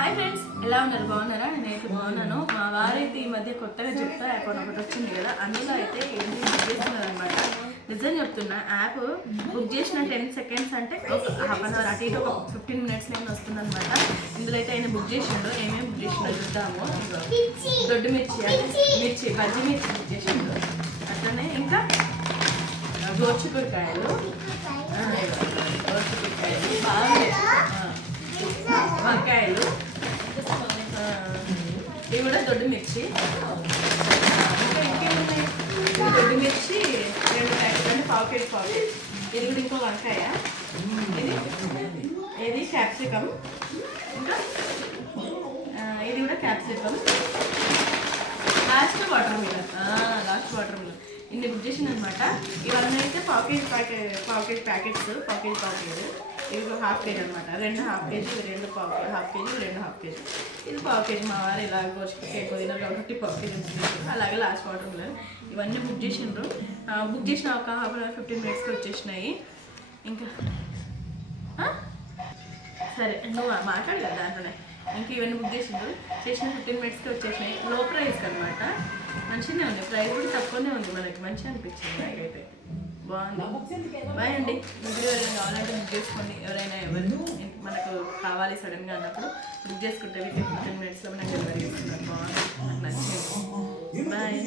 Hi friends, ఎలా ఉన్నారు? బాగున్నారా? నేనైతే బాగున్నాను. మా వారైతే ఈ మధ్య కొత్తగా చెప్తా యాప్ ఒకటి వచ్చింది కదా, అందులో అయితే ఏంటి బుక్ చేస్తున్నారనమాట. నిజం చెప్తున్నా, యాప్ బుక్ చేసిన 10 seconds అంటే ఒక హాఫ్ అన్ అవర్ అటు ఇటు ఒక 15 minutes నేను వస్తుందన్నమాట. ఇందులో అయితే ఆయన బుక్ చేసిండు. ఏమేమి బుక్ చేసిండో చూద్దాము. దొడ్డు మిర్చి, మిర్చి పచ్చి మిర్చి బుక్ చేసిండు. అట్లనే ఇంకా గోర్చికుడికాయలు, బాగా వంకాయలు, ఇవి కూడా దొడ్డు మిర్చి. ఇంకా ఇంకేమున్నాయి? ఇది దొడ్డు మిర్చి 2 ప్యాకెట్లు, పావు కేజీ. ఇది కూడా ఇంకో వంకాయ, ఇది క్యాప్సికమ్, ఇంకా ఇది కూడా క్యాప్సికమ్, లాస్ట్ వాటర్ మిలన్. ఇన్ని బుక్ చేసింది అనమాట. ఇవన్నీ అయితే పావు కేజీ ప్యాకెట్స్, పావు కేజీ. ఇవి హాఫ్ కేజీ అనమాట. 2 half KG, 2 half KG, 2 half KG. ఇది పావు కేజీ. మా వారు ఇలా ఎక్కువ తిన్నారు కాబట్టి పావు కేజీ బుక్ చేసిండ్రు. అలాగే లాస్ట్ వాటర్ మిలన్ ఇవన్నీ బుక్ చేసిండ్రు. బుక్ చేసిన ఒక హాఫ్ అన్ అవర్ 15 minutesకి వచ్చేసినాయి. ఇంకా సరే నువ్వు మాట్లాడు కదా దాంట్లోనే. ఇంకా ఇవన్నీ బుక్ చేసిండ్రు. చేసిన 15 minutesకి వచ్చేసినాయి. లో ప్రైస్ అనమాట. మంచిగానే ఉంది, ప్రైస్ కూడా తక్కువనే ఉంది. మనకి మంచిగా అనిపించింది నాకైతే. బాగుంది. బాయ్ అండి. మీరు ఎవరైనా కావాలంటే బుక్ చేసుకోండి. ఎవరైనా మనకు కావాలి సడన్గా అన్నప్పుడు బుక్ చేసుకుంటే విత్ 15 minutesలో మనకు డెలివరీ చేస్తున్నారు. బాగుంది, నాకు నచ్చింది. బాయ్.